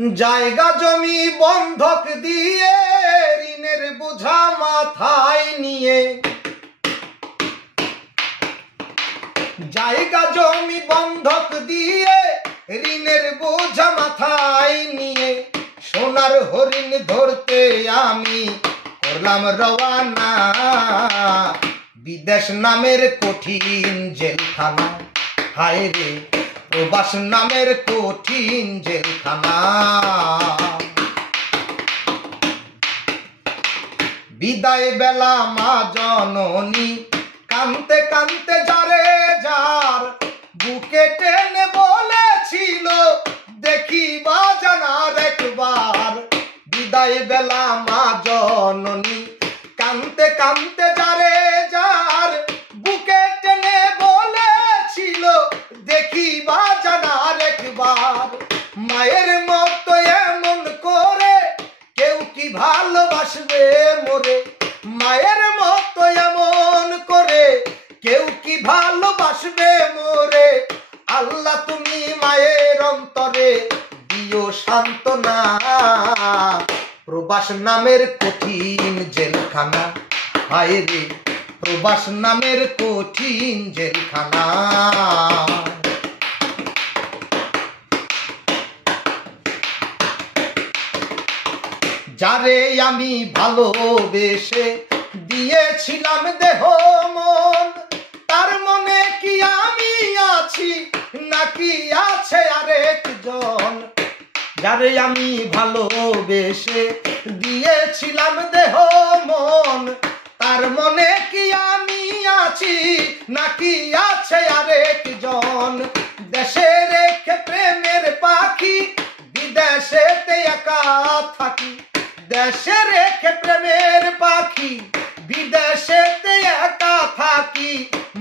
জায়গা জমি বন্ধক দিয়ে ঋণের বোঝা মাথায় নিয়ে, জায়গা জমি বন্ধক দিয়ে ঋণের বোঝা মাথায় নিয়ে, সোনার হরিণ ধরতে আমি করলাম রওয়ানা, বিদেশ নামের কঠিন জেলখানা। হায় রে প্রবাস নামের কঠিন জেলখানা। বিদায় বেলা মা জননী কানতে কানতে যারে যার বুকে টেনে বলেছিল দেখিবা জানার একবার। বিদায় বেলা মা জননী কানতে কানতে যারে যার বুকে টেনে বলেছিল দেখিবা জানার একবার। মায়ের মতো এমন করে কেউ কি ভালোবাসবে মোরে, মায়ের মতো এমন করে কেউ কি ভালোবাসবে মোরে। আল্লাহ তুমি মায়ের অন্তরে দিও সান্ত্বনা, প্রবাস নামের কঠিন জেলখানা। হায় রে প্রবাস নামের কঠিন জেলখানা। যারে আমি ভালোবেসে দিয়েছিলাম দেহ মন, তার মনে কি আমি আছি নাকি আছে আরেকজন। যারে আমি ভালোবেসে দিয়েছিলাম দেহ মন, তার মনে কি আমি আছি নাকি আছে আরেকজন। দেশে রেখে প্রেমের পাখি বিদেশেতে একা থাকি, দেশে রেখে প্রেমের পাখি বিদেশেতে একা থাকি।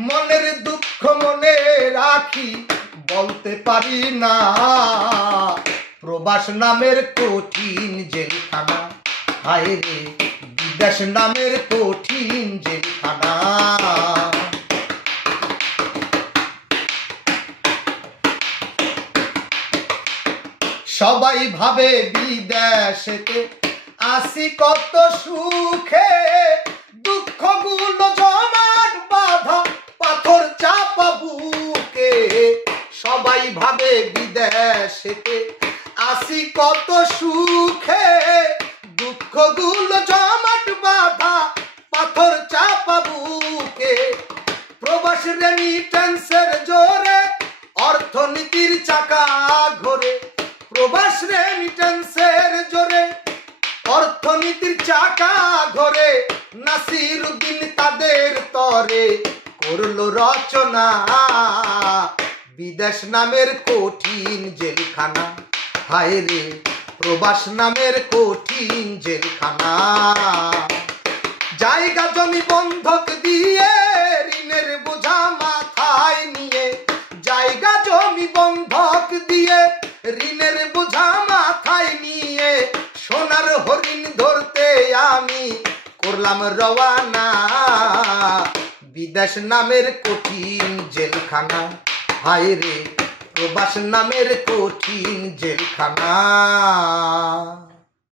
মনের দুঃখ মনে রাখি বলতে পারি না, প্রবাস নামের কঠিন জেলখানা। হায় রে বিদেশ নামের কঠিন জেলখানা। সবাই ভাবে বিদেশেতে আসি কত সুখে, দুঃখগুলো জমাট বাঁধা পাথর চাপা বুকে। সবাই ভাবে বিদেশেতে আসি কত সুখে, দুঃখগুলো জমাট বাঁধা পাথর চাপা বুকে। প্রবাস রেমিটেন্সের জোরে অর্থনীতির চাকা ঘোরে, প্রবাস রেমিটেন্সের জোরে অর্থনীতির চাকা ঘোরে। নাসিরউদ্দিন তাদের তরে করলো রচনা, বিদেশ নামের কঠিন জেলখানা। হায় রে প্রবাস নামের কঠিন জেলখানা। জায়গা জমি বন্ধক দিয়ে ঋণের বোঝা মাথায় নিয়ে, জায়গা জমি বন্ধক দিয়ে ঋণের বোঝা মাথায় নিয়ে, সোনার হরিণ ধরতে আমি করলাম রওয়ানা, বিদেশ নামের কঠিন জেলখানা। হায় রে প্রবাস নামের কঠিন জেলখানা।